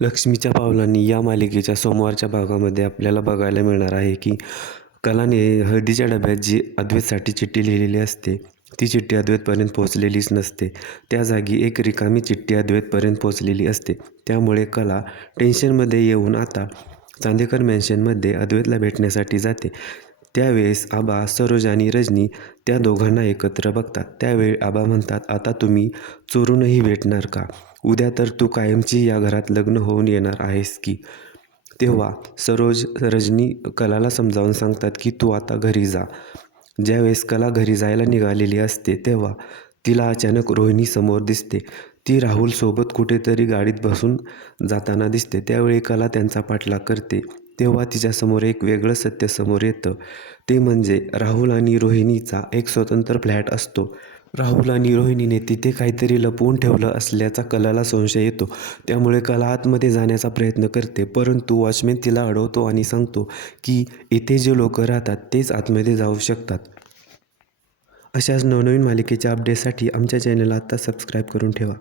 लक्ष्मीच्या पावलांनी या मालिकेच्या सोमवारच्या भागामध्ये आपल्याला बघायला मिळणार आहे की कलाने हळदीच्या डब्यात जी अद्वैतसाठी चिठ्ठी लिहिलेली असते ती चिठ्ठी अद्वैतपर्यंत पोहोचलेलीच नसते. त्या जागी एक रिकामी चिठ्ठी अद्वैतपर्यंत पोहोचलेली असते. त्यामुळे कला टेन्शनमध्ये येऊन आता चांदेकर मॅन्शनमध्ये अद्वैतला भेटण्यासाठी जाते. त्यावेळेस आबा, सरोज आणि रजनी त्या दोघांना एकत्र बघतात. त्यावेळी आबा म्हणतात, आता तुम्ही चोरूनही भेटणार का? उद्या तर तू कायमची या घरात लग्न होऊन येणार आहेस की. तेव्हा सरोज रजनी कलाला समजावून सांगतात की तू आता घरी जा. ज्यावेळेस कला घरी जायला निघालेली असते तेव्हा तिला अचानक रोहिणी समोर दिसते. ती राहुलसोबत कुठेतरी गाडीत बसून जाताना दिसते. त्यावेळी कला त्यांचा पाठलाग करते. तेव्हा तिच्यासमोर एक वेगळं सत्य समोर येतं. ते म्हणजे राहुल आणि रोहिणीचा एक स्वतंत्र फ्लॅट असतो. राहुल आणि रोहिणीने तिथे काहीतरी लपवून ठेवलं असल्याचा कलाला संशय येतो. त्यामुळे कला आतमध्ये जाण्याचा प्रयत्न करते, परंतु वॉचमॅन तिला अडवतो आणि सांगतो की इथे जे लोक राहतात तेच आतमध्ये जाऊ शकतात. अशाच नवनवीन मालिकेच्या अपडेटसाठी आमच्या चॅनलला आत्ता सबस्क्राईब करून ठेवा.